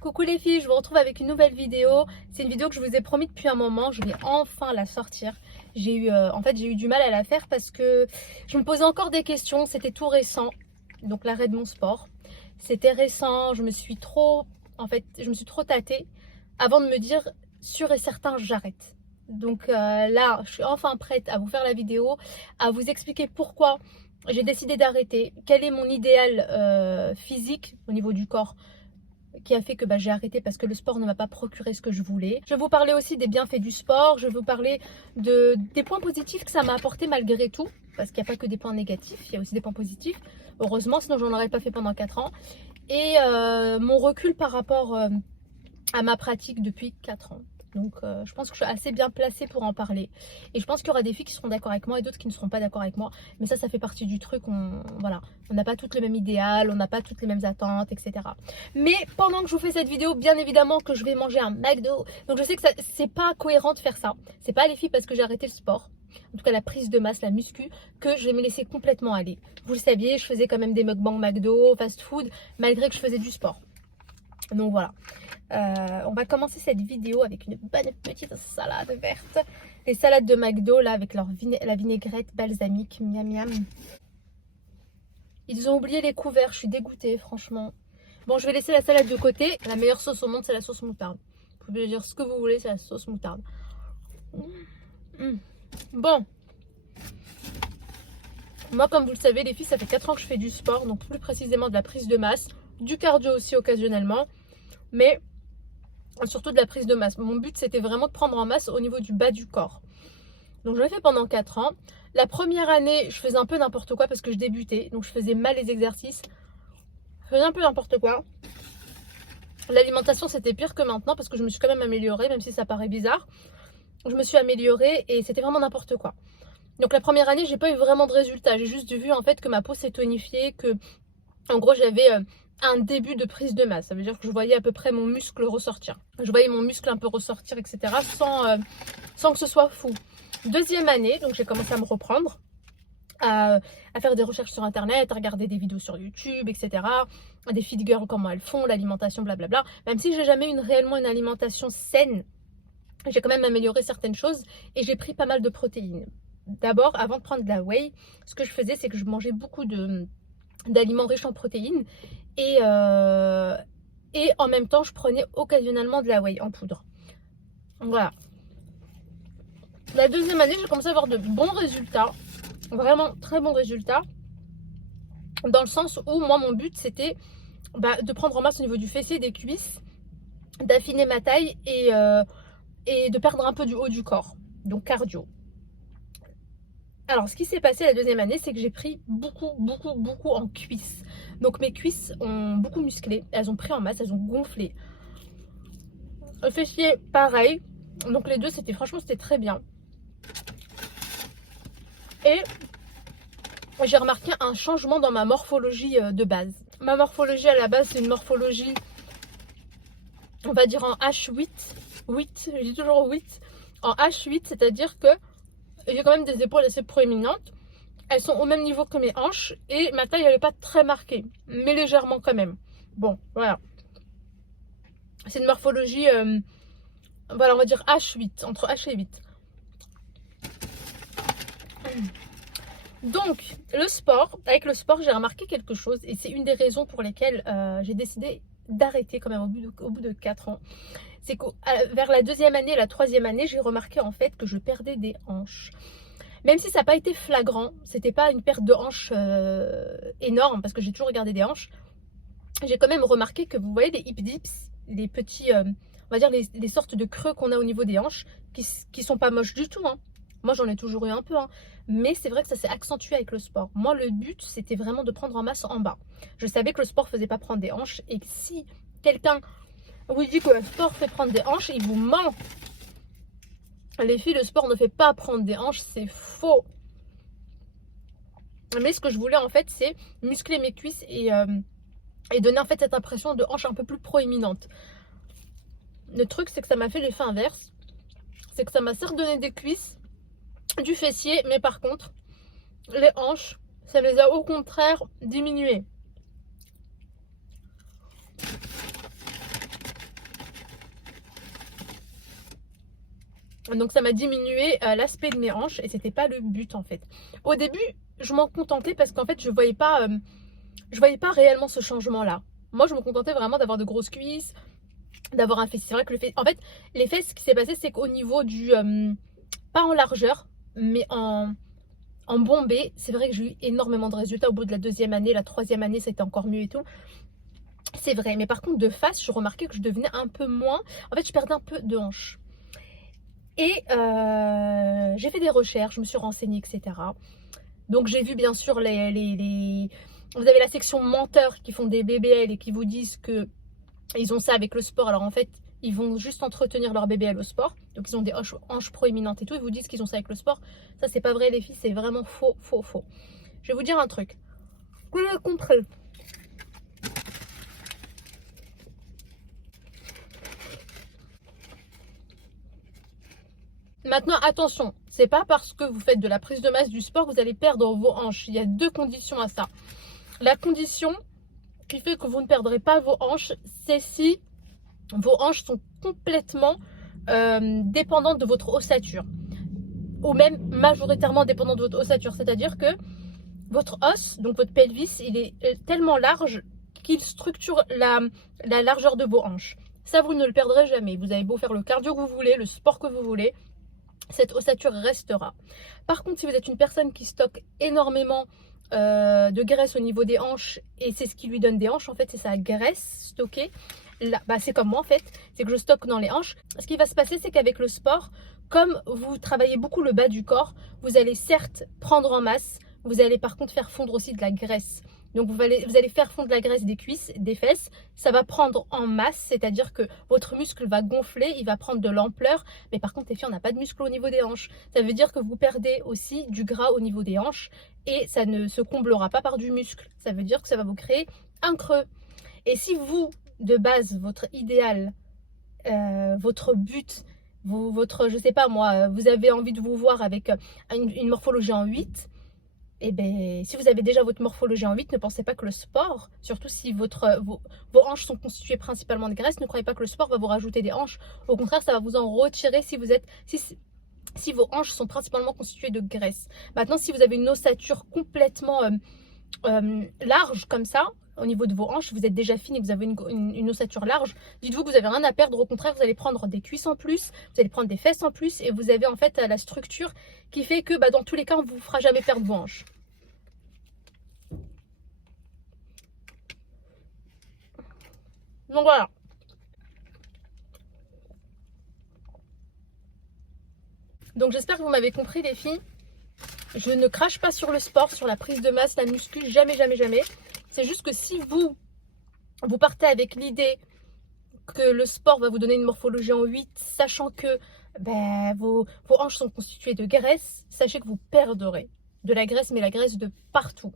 Coucou les filles, je vous retrouve avec une nouvelle vidéo. C'est une vidéo que je vous ai promis depuis un moment, je vais enfin la sortir. J'ai eu du mal à la faire parce que je me posais encore des questions, c'était tout récent. Donc l'arrêt de mon sport. C'était récent, je me suis trop tâtée avant de me dire sûr et certain j'arrête. Donc là, je suis enfin prête à vous faire la vidéo, à vous expliquer pourquoi j'ai décidé d'arrêter, quel est mon idéal physique au niveau du corps qui a fait que j'ai arrêté parce que le sport ne m'a pas procuré ce que je voulais. Je vais vous parler aussi des bienfaits du sport, je vais vous parler des points positifs que ça m'a apporté malgré tout, parce qu'il n'y a pas que des points négatifs, il y a aussi des points positifs, heureusement, sinon j'en aurais pas fait pendant 4 ans. Et mon recul par rapport à ma pratique depuis 4 ans. Donc je pense que je suis assez bien placée pour en parler. Et je pense qu'il y aura des filles qui seront d'accord avec moi et d'autres qui ne seront pas d'accord avec moi. Mais ça fait partie du truc. Voilà, on n'a pas toutes le même idéal, on n'a pas toutes les mêmes attentes, etc. Mais pendant que je vous fais cette vidéo, bien évidemment que je vais manger un McDo. Donc je sais que c'est pas cohérent de faire ça. C'est pas les filles parce que j'ai arrêté le sport, en tout cas la prise de masse, la muscu, que je vais me laisser complètement aller. Vous le saviez, je faisais quand même des mukbangs McDo, fast food, malgré que je faisais du sport. Donc voilà. On va commencer cette vidéo avec une bonne petite salade verte. Les salades de McDo là avec la vinaigrette balsamique, miam miam. Ils ont oublié les couverts, je suis dégoûtée franchement. Bon, je vais laisser la salade de côté. La meilleure sauce au monde, c'est la sauce moutarde. Vous pouvez dire ce que vous voulez, c'est la sauce moutarde. Bon. Moi, comme vous le savez, les filles, ça fait 4 ans que je fais du sport, donc plus précisément de la prise de masse, du cardio aussi occasionnellement, mais surtout de la prise de masse. Mon but, c'était vraiment de prendre en masse au niveau du bas du corps. Donc je l'ai fait pendant 4 ans. La première année, je faisais un peu n'importe quoi parce que je débutais, donc je faisais mal les exercices. Je faisais un peu n'importe quoi. L'alimentation, c'était pire que maintenant parce que je me suis quand même améliorée, même si ça paraît bizarre. Je me suis améliorée et c'était vraiment n'importe quoi. Donc la première année, j'ai pas eu vraiment de résultats. J'ai juste vu en fait que ma peau s'est tonifiée, que en gros j'avais un début de prise de masse. Ça veut dire que je voyais à peu près mon muscle ressortir. Je voyais mon muscle un peu ressortir, etc. sans que ce soit fou. Deuxième année, donc j'ai commencé à me reprendre, à faire des recherches sur internet, à regarder des vidéos sur YouTube, etc. Des feed girls, comment elles font, l'alimentation, blablabla. Même si j'ai jamais eu réellement une alimentation saine, j'ai quand même amélioré certaines choses et j'ai pris pas mal de protéines. D'abord, avant de prendre de la whey, ce que je faisais, c'est que je mangeais beaucoup d'aliments riches en protéines et en même temps, je prenais occasionnellement de la whey en poudre. Voilà. La deuxième année, j'ai commencé à avoir de bons résultats, vraiment très bons résultats, dans le sens où moi, mon but, c'était de prendre en masse au niveau du fessier, des cuisses, d'affiner ma taille et de perdre un peu du haut du corps, donc cardio. Alors, ce qui s'est passé la deuxième année, c'est que j'ai pris beaucoup en cuisses. Donc, mes cuisses ont beaucoup musclé, elles ont pris en masse, elles ont gonflé. Le fessier, pareil. Donc, les deux, franchement, c'était très bien. Et j'ai remarqué un changement dans ma morphologie de base. Ma morphologie à la base, c'est une morphologie, on va dire en H8. 8, je dis toujours 8. En H8, c'est-à-dire que j'ai quand même des épaules assez proéminentes. Elles sont au même niveau que mes hanches et ma taille elle n'est pas très marquée, mais légèrement quand même. Bon, voilà. C'est une morphologie, voilà, on va dire H8, entre H et 8. Donc, avec le sport, j'ai remarqué quelque chose et c'est une des raisons pour lesquelles j'ai décidé d'arrêter quand même au bout de 4 ans. C'est que vers la deuxième année, la troisième année, j'ai remarqué en fait que je perdais des hanches. Même si ça n'a pas été flagrant, c'était pas une perte de hanches énorme parce que j'ai toujours regardé des hanches. J'ai quand même remarqué que vous voyez les hip dips, les petits, on va dire les sortes de creux qu'on a au niveau des hanches, qui sont pas moches du tout, hein. Moi j'en ai toujours eu un peu, hein. Mais c'est vrai que ça s'est accentué avec le sport. Moi le but c'était vraiment de prendre en masse en bas. Je savais que le sport faisait pas prendre des hanches et que si quelqu'un vous dit que le sport fait prendre des hanches, il vous ment. Les filles, le sport ne fait pas prendre des hanches, c'est faux. Mais ce que je voulais en fait, c'est muscler mes cuisses et donner en fait cette impression de hanche un peu plus proéminente. Le truc, c'est que ça m'a fait l'effet inverse. C'est que ça m'a certes donné des cuisses, du fessier, mais par contre, les hanches, ça les a au contraire diminuées. Donc ça m'a diminué l'aspect de mes hanches et c'était pas le but en fait. Au début, je m'en contentais parce qu'en fait, je voyais pas réellement ce changement-là. Moi, je me contentais vraiment d'avoir de grosses cuisses, d'avoir un fessier. C'est vrai que en fait, les fesses, ce qui s'est passé, c'est qu'au niveau du... pas en largeur, mais en bombée, c'est vrai que j'ai eu énormément de résultats au bout de la 2e année. La 3e année, c'était encore mieux et tout. C'est vrai, mais par contre, de face, je remarquais que je devenais un peu moins... En fait, je perdais un peu de hanches. Et j'ai fait des recherches, je me suis renseignée, etc. Donc j'ai vu bien sûr vous avez la section menteurs qui font des BBL et qui vous disent que ils ont ça avec le sport. Alors en fait, ils vont juste entretenir leur BBL au sport. Donc ils ont des hanches proéminentes et tout. Ils vous disent qu'ils ont ça avec le sport. Ça, c'est pas vrai les filles, c'est vraiment faux, faux, faux. Je vais vous dire un truc. Vous l'avez compris. Maintenant, attention, c'est pas parce que vous faites de la prise de masse du sport que vous allez perdre vos hanches. Il y a 2 conditions à ça. La condition qui fait que vous ne perdrez pas vos hanches, c'est si vos hanches sont complètement dépendantes de votre ossature. Ou même majoritairement dépendantes de votre ossature. C'est-à-dire que votre os, donc votre pelvis, il est tellement large qu'il structure la largeur de vos hanches. Ça, vous ne le perdrez jamais. Vous avez beau faire le cardio que vous voulez, le sport que vous voulez, cette ossature restera. Par contre, si vous êtes une personne qui stocke énormément de graisse au niveau des hanches, et c'est ce qui lui donne des hanches, en fait, c'est sa graisse stockée. Là, bah, c'est comme moi, en fait, c'est que je stocke dans les hanches. Ce qui va se passer, c'est qu'avec le sport, comme vous travaillez beaucoup le bas du corps, vous allez certes prendre en masse, vous allez par contre faire fondre aussi de la graisse. Donc vous allez faire fondre la graisse des cuisses, des fesses, ça va prendre en masse, c'est-à-dire que votre muscle va gonfler, il va prendre de l'ampleur, mais par contre les filles, on n'a pas de muscle au niveau des hanches. Ça veut dire que vous perdez aussi du gras au niveau des hanches et ça ne se comblera pas par du muscle. Ça veut dire que ça va vous créer un creux. Et si vous, de base, votre idéal, votre but, je sais pas moi, vous avez envie de vous voir avec une morphologie en 8, et bien, si vous avez déjà votre morphologie en 8, ne pensez pas que le sport, surtout si vos hanches sont constituées principalement de graisse, ne croyez pas que le sport va vous rajouter des hanches. Au contraire, ça va vous en retirer si vos hanches sont principalement constituées de graisse. Maintenant, si vous avez une ossature complètement large comme ça, au niveau de vos hanches, vous êtes déjà fine et que vous avez une ossature large, dites-vous que vous n'avez rien à perdre. Au contraire, vous allez prendre des cuisses en plus, vous allez prendre des fesses en plus et vous avez en fait la structure qui fait que dans tous les cas, on ne vous fera jamais perdre vos hanches. Donc voilà. Donc j'espère que vous m'avez compris les filles. Je ne crache pas sur le sport, sur la prise de masse, la muscu, jamais, jamais, jamais. C'est juste que si vous partez avec l'idée que le sport va vous donner une morphologie en 8, sachant que vos hanches sont constituées de graisse, sachez que vous perdrez de la graisse, mais la graisse de partout.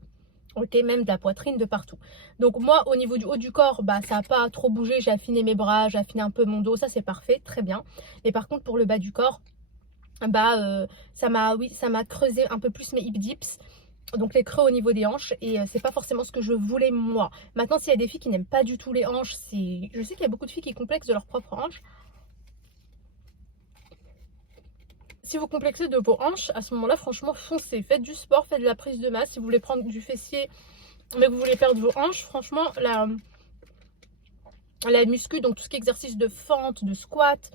Ok, même de la poitrine, de partout. Donc moi, au niveau du haut du corps, ça n'a pas trop bougé. J'ai affiné mes bras, j'ai affiné un peu mon dos, ça c'est parfait, très bien. Mais par contre, pour le bas du corps, ça m'a creusé un peu plus mes hip dips. Donc les creux au niveau des hanches, et c'est pas forcément ce que je voulais moi. Maintenant, s'il y a des filles qui n'aiment pas du tout les hanches, je sais qu'il y a beaucoup de filles qui complexent de leurs propres hanches. Si vous complexez de vos hanches, à ce moment-là, franchement, foncez. Faites du sport, faites de la prise de masse. Si vous voulez prendre du fessier, mais que vous voulez perdre vos hanches, franchement, la muscu, donc tout ce qui est exercice de fente, de squat,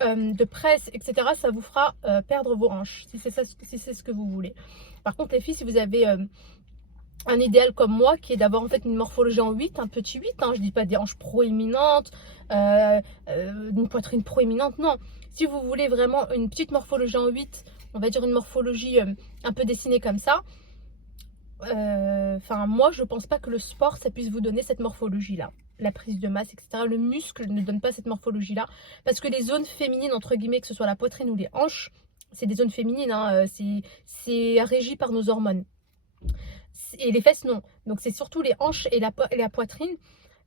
de presse, etc., ça vous fera perdre vos hanches, si c'est ce que vous voulez. Par contre, les filles, si vous avez un idéal comme moi, qui est d'avoir en fait une morphologie en 8, un petit 8, je dis pas des hanches proéminentes, une poitrine proéminente, non. Si vous voulez vraiment une petite morphologie en 8, on va dire une morphologie un peu dessinée comme ça, moi je pense pas que le sport ça puisse vous donner cette morphologie là, la prise de masse, etc. Le muscle ne donne pas cette morphologie là, parce que les zones féminines entre guillemets, que ce soit la poitrine ou les hanches, c'est des zones féminines, c'est régi par nos hormones. Et les fesses non, donc c'est surtout les hanches et la poitrine,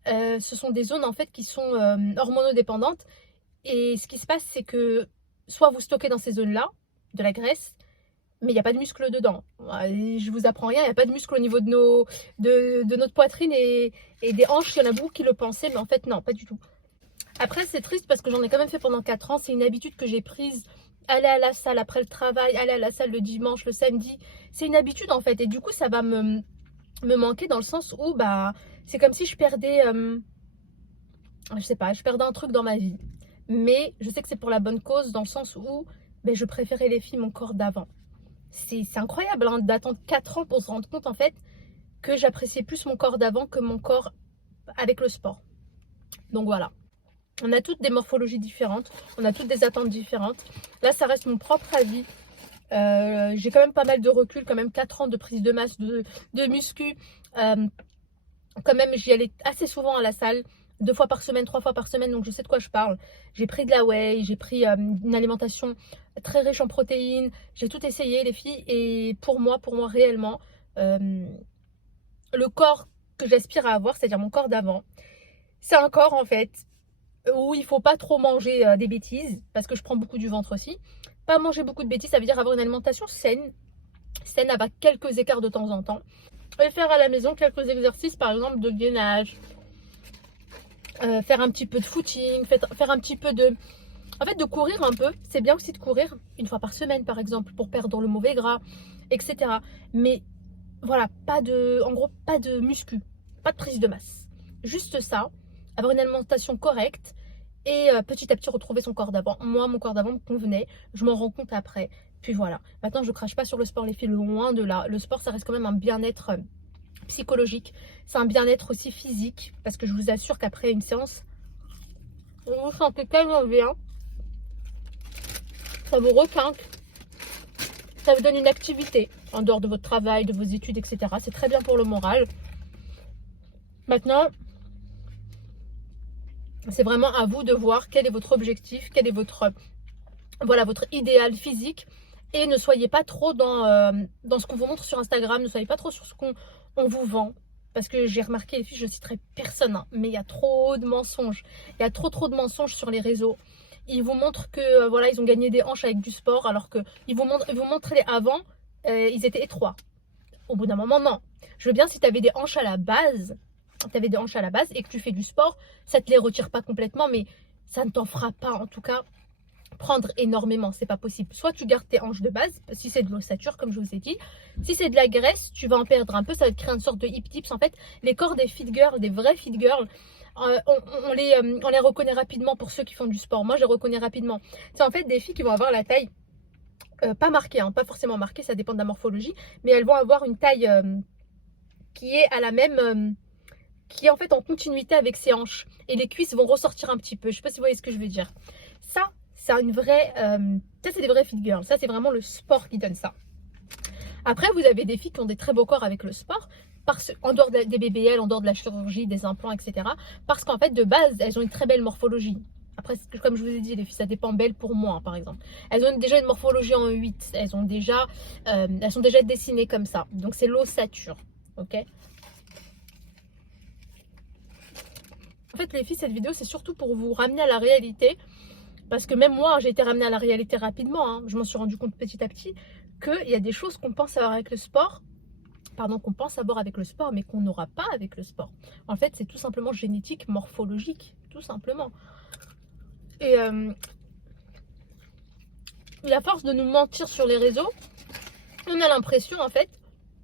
ce sont des zones en fait qui sont hormonodépendantes. Et ce qui se passe, c'est que soit vous stockez dans ces zones là de la graisse, mais il n'y a pas de muscle dedans. Je vous apprends rien, il n'y a pas de muscle au niveau de notre poitrine et des hanches. Il y en a beaucoup qui le pensaient, mais en fait non, pas du tout. Après c'est triste parce que j'en ai quand même fait pendant 4 ans. C'est une habitude que j'ai prise aller à la salle après le travail, aller à la salle le dimanche, le samedi, c'est une habitude en fait. Et du coup, ça va me manquer dans le sens où bah c'est comme si je perdais, je sais pas, je perdais un truc dans ma vie. Mais je sais que c'est pour la bonne cause dans le sens où ben, je préférais les filles mon corps d'avant. C'est incroyable hein, d'attendre 4 ans pour se rendre compte en fait que j'appréciais plus mon corps d'avant que mon corps avec le sport. Donc voilà. On a toutes des morphologies différentes, on a toutes des attentes différentes. Là, ça reste mon propre avis. J'ai quand même pas mal de recul, quand même 4 ans de prise de masse, de muscu. Quand même, j'y allais assez souvent à la salle, 2 fois par semaine, 3 fois par semaine, donc je sais de quoi je parle. J'ai pris de la whey, j'ai pris une alimentation très riche en protéines. J'ai tout essayé, les filles, et pour moi réellement, le corps que j'aspire à avoir, c'est-à-dire mon corps d'avant, c'est un corps en fait où il faut pas trop manger des bêtises, parce que je prends beaucoup du ventre aussi. Pas manger beaucoup de bêtises, ça veut dire avoir une alimentation saine, avec quelques écarts de temps en temps. Et faire à la maison quelques exercices, par exemple de gainage, faire un petit peu de footing, faire un petit peu de... En fait, de courir un peu. C'est bien aussi de courir une fois par semaine, par exemple, pour perdre le mauvais gras, etc. Mais voilà, en gros, pas de muscu, pas de prise de masse. Juste ça, avoir une alimentation correcte et petit à petit retrouver son corps d'avant. Moi, mon corps d'avant me convenait, je m'en rends compte après. Puis voilà. Maintenant, je crache pas sur le sport, les filles, loin de là. Le sport, ça reste quand même un bien-être psychologique. C'est un bien-être aussi physique, parce que je vous assure qu'après une séance, vous vous sentez tellement bien. Ça vous requinque. Ça vous donne une activité en dehors de votre travail, de vos études, etc. C'est très bien pour le moral. Maintenant, c'est vraiment à vous de voir quel est votre objectif, quel est votre, voilà, votre idéal physique. Et ne soyez pas trop dans ce qu'on vous montre sur Instagram, ne soyez pas trop sur ce qu'on vous vend. Parce que j'ai remarqué, les filles, je ne citerai personne, hein, mais il y a trop de mensonges. Il y a trop de mensonges sur les réseaux. Ils vous montrent que voilà, ils ont gagné des hanches avec du sport, alors que ils vous montrent les avant, ils étaient étroits. Au bout d'un moment, non. Je veux bien si tu avais des hanches à la base, et que tu fais du sport, ça te les retire pas complètement, mais ça ne t'en fera pas en tout cas prendre énormément, c'est pas possible. Soit tu gardes tes hanches de base, si c'est de l'ossature comme je vous ai dit. Si c'est de la graisse, tu vas en perdre un peu, ça va te créer une sorte de hip dips. En fait, les corps des fit girls, des vrais fit girls, on les reconnaît rapidement pour ceux qui font du sport. Moi, je les reconnais rapidement. C'est en fait des filles qui vont avoir la taille pas marquée, hein, pas forcément marquée, ça dépend de la morphologie, mais elles vont avoir une taille qui est à la même, qui est en fait en continuité avec ses hanches. Et les cuisses vont ressortir un petit peu. Je sais pas si vous voyez ce que je veux dire. Ça, c'est une vraie... ça, c'est des vrais fit girls. Ça, c'est vraiment le sport qui donne ça. Après, vous avez des filles qui ont des très beaux corps avec le sport, en dehors des BBL, en dehors de la chirurgie, des implants, etc. Parce qu'en fait, de base, elles ont une très belle morphologie. Après, comme je vous ai dit, les filles, ça dépend belle pour moi, hein, par exemple. Elles ont déjà une morphologie en 8. Elles sont déjà dessinées comme ça. Donc, c'est l'ossature. Ok. En fait, les filles, cette vidéo, c'est surtout pour vous ramener à la réalité. Parce que même moi, j'ai été ramenée à la réalité rapidement. Hein. Je m'en suis rendu compte petit à petit qu'il y a des choses qu'on pense avoir avec le sport. Qu'on pense avoir avec le sport, mais qu'on n'aura pas avec le sport. En fait, c'est tout simplement génétique, morphologique, tout simplement. Et la force de nous mentir sur les réseaux, on a l'impression, en fait,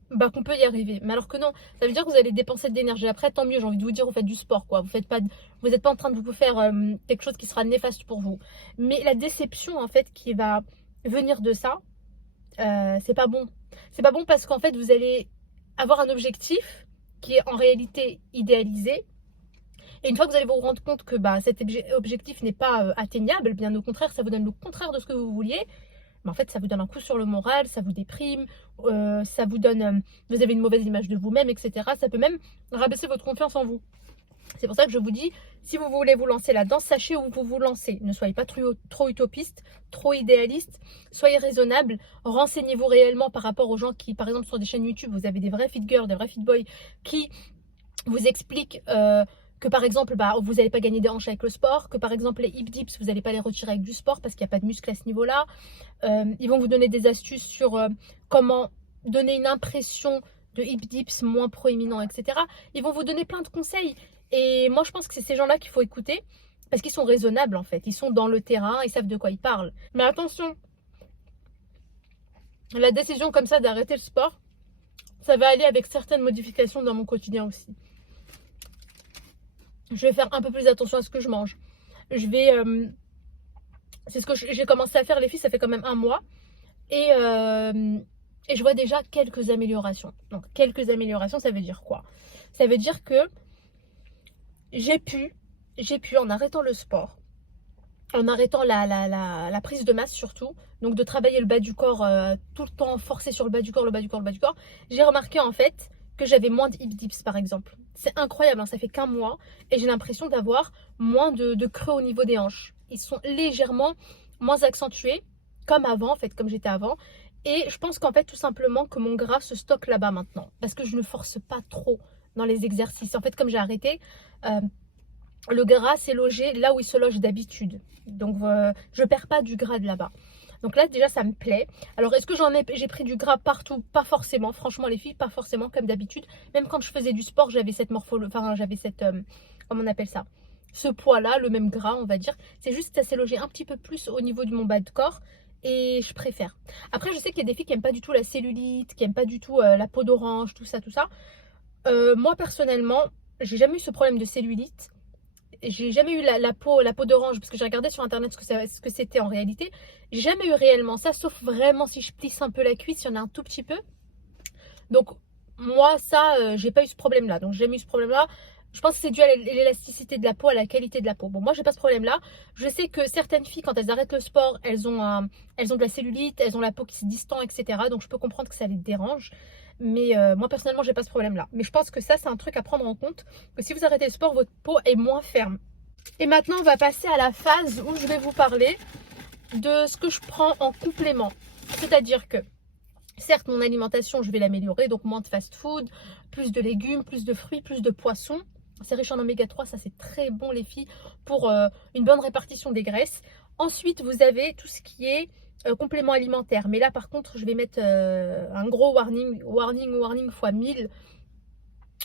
qu'on peut y arriver. Mais alors que non, ça veut dire que vous allez dépenser de l'énergie. Après, tant mieux, j'ai envie de vous dire, vous faites du sport, quoi. Vous n'êtes pas en train de vous faire quelque chose qui sera néfaste pour vous. Mais la déception, en fait, qui va venir de ça, c'est pas bon. C'est pas bon parce qu'en fait, vous allez avoir un objectif qui est en réalité idéalisé. Et une fois que vous allez vous rendre compte que cet objectif n'est pas atteignable, bien au contraire, ça vous donne le contraire de ce que vous vouliez, en fait, ça vous donne un coup sur le moral, ça vous déprime, ça vous donne... vous avez une mauvaise image de vous-même, etc. Ça peut même rabaisser votre confiance en vous. C'est pour ça que je vous dis, si vous voulez vous lancer là-dedans, sachez où vous vous lancez. Ne soyez pas trop utopiste, trop idéaliste. Soyez raisonnable. Renseignez-vous réellement par rapport aux gens qui, par exemple, sur des chaînes YouTube, vous avez des vrais fit girls, des vrais fit boys qui vous expliquent que, par exemple, vous n'allez pas gagner des hanches avec le sport, que, par exemple, les hip dips, vous n'allez pas les retirer avec du sport parce qu'il n'y a pas de muscle à ce niveau-là. Ils vont vous donner des astuces sur comment donner une impression de hip dips moins proéminent, etc. Ils vont vous donner plein de conseils. Et moi, je pense que c'est ces gens-là qu'il faut écouter parce qu'ils sont raisonnables, en fait. Ils sont dans le terrain, ils savent de quoi ils parlent. Mais attention, la décision comme ça d'arrêter le sport, ça va aller avec certaines modifications dans mon quotidien aussi. Je vais faire un peu plus attention à ce que je mange. Je vais... c'est ce que j'ai commencé à faire, les filles, ça fait quand même un mois. Et, et je vois déjà quelques améliorations. Donc, quelques améliorations, ça veut dire quoi? Ça veut dire que j'ai pu, en arrêtant le sport, en arrêtant la prise de masse surtout, donc de travailler le bas du corps, tout le temps forcer sur le bas du corps, le bas du corps, le bas du corps, j'ai remarqué en fait que j'avais moins de hip dips par exemple. C'est incroyable, hein, ça fait qu'un mois et j'ai l'impression d'avoir moins de creux au niveau des hanches. Ils sont légèrement moins accentués, comme avant en fait, comme j'étais avant. Et je pense qu'en fait tout simplement que mon gras se stocke là-bas maintenant, parce que je ne force pas trop dans les exercices. En fait comme j'ai arrêté, le gras s'est logé là où il se loge d'habitude. Donc je perds pas du gras de là-bas. Donc là déjà ça me plaît. Alors est-ce que j'ai pris du gras partout? Pas forcément. Franchement les filles, pas forcément comme d'habitude. Même quand je faisais du sport, j'avais cette j'avais cette comment on appelle ça? Ce poids-là, le même gras on va dire. C'est juste que ça s'est logé un petit peu plus au niveau de mon bas de corps. Et je préfère. Après je sais qu'il y a des filles qui n'aiment pas du tout la cellulite, qui n'aiment pas du tout la peau d'orange, tout ça, tout ça. Moi personnellement, j'ai jamais eu ce problème de cellulite. J'ai jamais eu la peau d'orange parce que j'ai regardé sur internet ce que c'était en réalité. J'ai jamais eu réellement ça, sauf vraiment si je plisse un peu la cuisse, il y en a un tout petit peu. Donc moi ça, j'ai pas eu ce problème là. Donc j'ai jamais eu ce problème là. Je pense que c'est dû à l'élasticité de la peau, à la qualité de la peau. Bon, moi j'ai pas ce problème là. Je sais que certaines filles quand elles arrêtent le sport, elles ont de la cellulite, elles ont la peau qui se distend, etc. Donc je peux comprendre que ça les dérange. Mais moi personnellement j'ai pas ce problème là. Mais je pense que ça c'est un truc à prendre en compte, que si vous arrêtez le sport, votre peau est moins ferme. Et maintenant on va passer à la phase où je vais vous parler de ce que je prends en complément. C'est-à-dire que certes mon alimentation je vais l'améliorer, donc moins de fast food, plus de légumes, plus de fruits, plus de poissons. C'est riche en oméga 3, ça c'est très bon les filles pour une bonne répartition des graisses. Ensuite vous avez tout ce qui est complément alimentaire. Mais là par contre je vais mettre un gros warning fois 1000.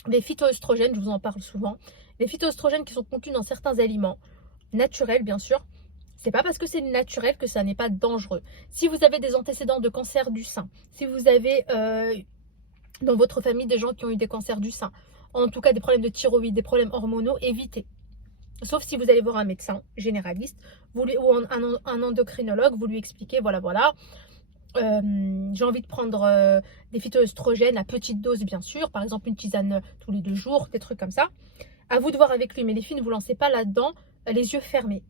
Les phytoestrogènes, je vous en parle souvent. Les phytoestrogènes qui sont contenus dans certains aliments, naturels bien sûr. C'est pas parce que c'est naturel que ça n'est pas dangereux. Si vous avez des antécédents de cancer du sein, si vous avez dans votre famille des gens qui ont eu des cancers du sein, en tout cas des problèmes de thyroïde, des problèmes hormonaux, évitez. Sauf si vous allez voir un médecin généraliste ou un endocrinologue, vous lui expliquez, voilà, j'ai envie de prendre des phytoestrogènes à petite dose, bien sûr, par exemple une tisane tous les 2 jours, des trucs comme ça. À vous de voir avec lui, mais les filles, ne vous lancez pas là-dedans les yeux fermés.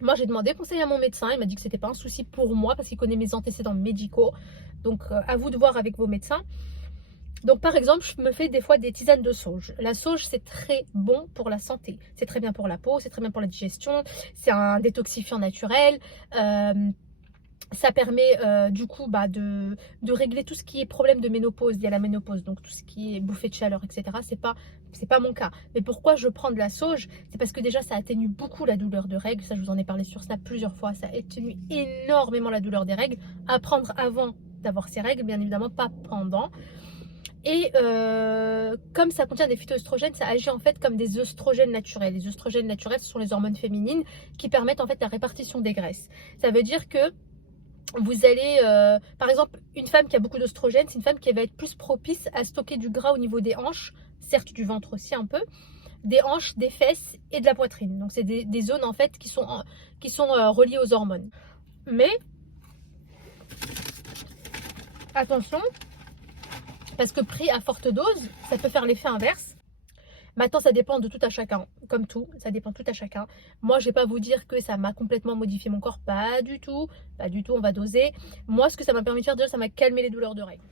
Moi, j'ai demandé conseil à mon médecin, il m'a dit que c'était pas un souci pour moi parce qu'il connaît mes antécédents médicaux. Donc, à vous de voir avec vos médecins. Donc par exemple, je me fais des fois des tisanes de sauge. La sauge, c'est très bon pour la santé. C'est très bien pour la peau, c'est très bien pour la digestion. C'est un détoxifiant naturel. Ça permet du coup de régler tout ce qui est problème de ménopause. Il y a la ménopause, donc tout ce qui est bouffée de chaleur, etc. C'est pas mon cas. Mais pourquoi je prends de la sauge? C'est parce que déjà ça atténue beaucoup la douleur de règles. Ça, je vous en ai parlé sur ça plusieurs fois. Ça atténue énormément la douleur des règles. À prendre avant d'avoir ces règles, bien évidemment, pas pendant. Et comme ça contient des phytoestrogènes, ça agit en fait comme des œstrogènes naturels. Les œstrogènes naturels, ce sont les hormones féminines qui permettent en fait la répartition des graisses. Ça veut dire que vous allez, par exemple, une femme qui a beaucoup d'œstrogènes, c'est une femme qui va être plus propice à stocker du gras au niveau des hanches, certes du ventre aussi un peu, des hanches, des fesses et de la poitrine. Donc c'est des zones en fait qui sont reliées aux hormones. Mais attention, parce que pris à forte dose, ça peut faire l'effet inverse. Maintenant, ça dépend de tout à chacun, comme tout, ça dépend tout à chacun. Moi, je vais pas vous dire que ça m'a complètement modifié mon corps, pas du tout, on va doser. Moi, ce que ça m'a permis de faire, déjà, ça m'a calmé les douleurs de règles.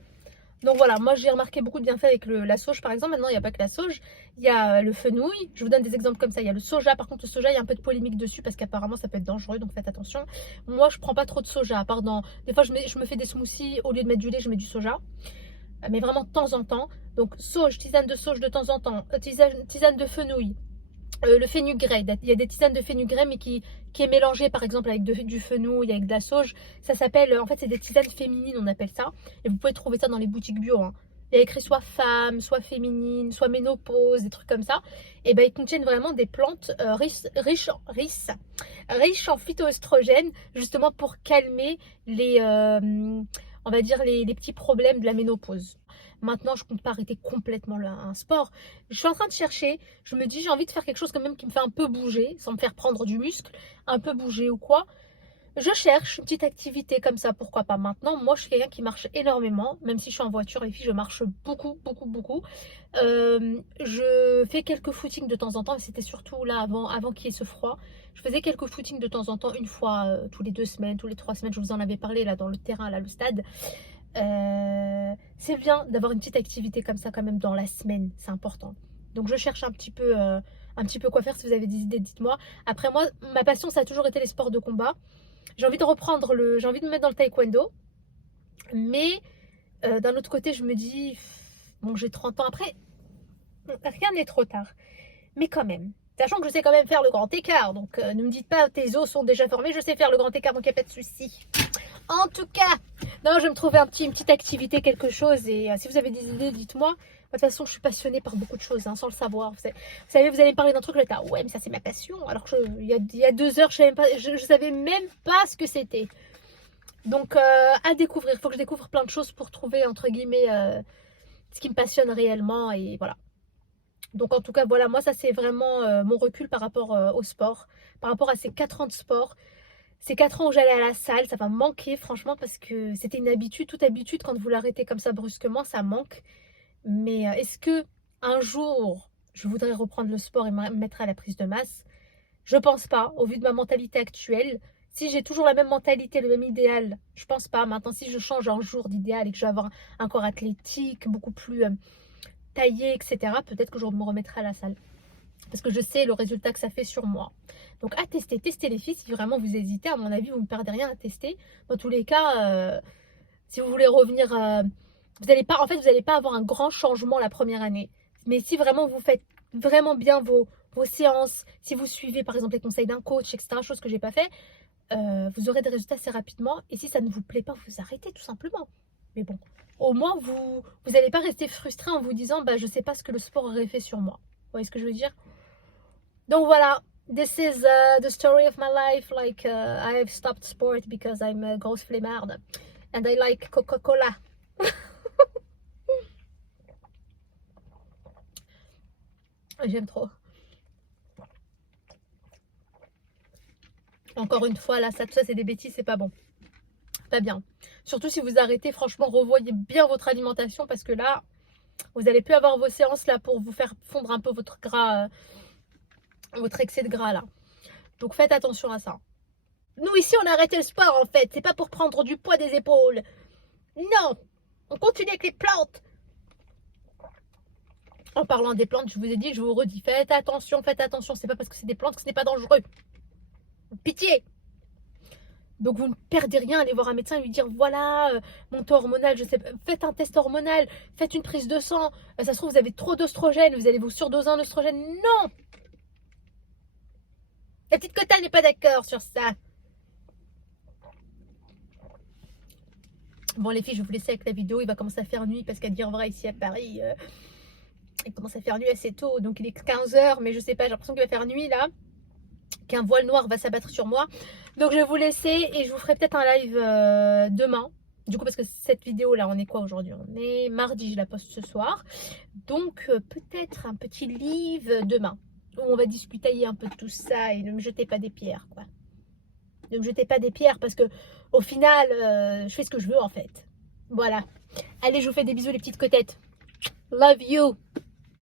Donc voilà, moi j'ai remarqué beaucoup de bienfaits avec la sauge par exemple. Maintenant, il n'y a pas que la sauge, il y a le fenouil. Je vous donne des exemples comme ça. Il y a le soja. Par contre, le soja, il y a un peu de polémique dessus parce qu'apparemment ça peut être dangereux, donc faites attention. Moi, je prends pas trop de soja, à part des fois je me fais des smoothies, au lieu de mettre du lait, je mets du soja. Mais vraiment de temps en temps. Donc sauge, tisane de sauge de temps en temps, tisane de fenouil, le fenugrec. Il y a des tisanes de fenugrec mais qui est mélangé par exemple avec du fenouil, avec de la sauge. Ça s'appelle, en fait c'est des tisanes féminines on appelle ça. Et vous pouvez trouver ça dans les boutiques bio. Hein. Il y a écrit soit femme, soit féminine, soit ménopause, des trucs comme ça. Et ben ils contiennent vraiment des plantes riches en phytoestrogènes, justement pour calmer on va dire, les petits problèmes de la ménopause. Maintenant, je compte pas arrêter complètement un sport. Je suis en train de chercher. Je me dis, j'ai envie de faire quelque chose quand même qui me fait un peu bouger, sans me faire prendre du muscle, un peu bouger ou quoi. Je cherche une petite activité comme ça, pourquoi pas maintenant. Moi, je suis quelqu'un qui marche énormément, même si je suis en voiture, les filles, je marche beaucoup, beaucoup, beaucoup. Je fais quelques footings de temps en temps, et c'était surtout là, avant qu'il y ait ce froid. Je faisais quelques footings de temps en temps, une fois tous les 2 semaines, tous les 3 semaines, je vous en avais parlé là dans le terrain, là, le stade. C'est bien d'avoir une petite activité comme ça quand même dans la semaine, c'est important. Donc je cherche un petit peu quoi faire. Si vous avez des idées, dites-moi. Après moi, ma passion, ça a toujours été les sports de combat. J'ai envie de reprendre j'ai envie de me mettre dans le taekwondo. Mais d'un autre côté, je me dis, bon, j'ai 30 ans. Après, rien n'est trop tard. Mais quand même, sachant que je sais quand même faire le grand écart. Donc ne me dites pas, tes os sont déjà formés. Je sais faire le grand écart, donc il n'y a pas de souci. En tout cas, non, je vais me trouver une petite activité, quelque chose. Et si vous avez des idées, dites-moi. De toute façon, je suis passionnée par beaucoup de choses, hein, sans le savoir. Vous savez, vous allez me parler d'un truc, je vais être là, ouais, mais ça, c'est ma passion. Alors que il y a 2 heures, je savais même pas ce que c'était. Donc, à découvrir. Il faut que je découvre plein de choses pour trouver, entre guillemets, ce qui me passionne réellement. Et voilà. Donc, en tout cas, voilà, moi, ça, c'est vraiment mon recul par rapport au sport. Par rapport à ces 4 ans de sport. Ces 4 ans où j'allais à la salle, ça va me manquer, franchement, parce que c'était une habitude. Toute habitude, quand vous l'arrêtez comme ça brusquement, ça manque. Mais est-ce que un jour, je voudrais reprendre le sport et me mettre à la prise de masse? Je pense pas, au vu de ma mentalité actuelle. Si j'ai toujours la même mentalité, le même idéal, je pense pas. Maintenant, si je change un jour d'idéal et que je vais avoir un corps athlétique, beaucoup plus taillé, etc., peut-être que je me remettrai à la salle. Parce que je sais le résultat que ça fait sur moi. Donc à tester, testez les filles. Si vraiment vous hésitez, à mon avis, vous ne perdez rien à tester. Dans tous les cas, si vous voulez revenir, vous n'allez pas, en fait, vous n'allez pas avoir un grand changement la première année. Mais si vraiment vous faites vraiment bien vos séances, si vous suivez par exemple les conseils d'un coach, etc., chose que j'ai pas fait, vous aurez des résultats assez rapidement. Et si ça ne vous plaît pas, vous arrêtez tout simplement. Mais bon, au moins vous n'allez pas rester frustré en vous disant, bah je sais pas ce que le sport aurait fait sur moi. Vous voyez ce que je veux dire? Donc voilà, this is the story of my life. Like I've stopped sport because I'm a grosse flemmarde and I like Coca-Cola. J'aime trop. Encore une fois, là, ça c'est des bêtises, c'est pas bon. Pas bien. Surtout si vous arrêtez, franchement, revoyez bien votre alimentation parce que là, vous allez plus avoir vos séances là pour vous faire fondre un peu votre gras, votre excès de gras là. Donc faites attention à ça. Nous ici, on a arrêté le sport en fait. C'est pas pour prendre du poids des épaules. Non, on continue avec les plantes. En parlant des plantes, je vous ai dit, je vous redis, faites attention, faites attention. C'est pas parce que c'est des plantes que ce n'est pas dangereux. Pitié. Donc vous ne perdez rien, allez voir un médecin et lui dire voilà, mon taux hormonal, je sais pas, faites un test hormonal, faites une prise de sang, ça se trouve vous avez trop d'oestrogène, vous allez vous surdoser en oestrogène. Non. La petite Cota n'est pas d'accord sur ça. Bon les filles, je vais vous laisser avec la vidéo, il va commencer à faire nuit parce qu'à dire vrai ici à Paris, il commence à faire nuit assez tôt, donc il est 15 h, mais je sais pas, j'ai l'impression qu'il va faire nuit là, qu'un voile noir va s'abattre sur moi. Donc je vais vous laisser et je vous ferai peut-être un live demain. Du coup parce que cette vidéo là, on est quoi aujourd'hui? On est mardi, je la poste ce soir. Donc peut-être un petit live demain où on va discuter un peu de tout ça et ne me jetez pas des pierres quoi. Ne me jetez pas des pierres parce que au final, je fais ce que je veux en fait. Voilà. Allez, je vous fais des bisous les petites cotettes. Love you.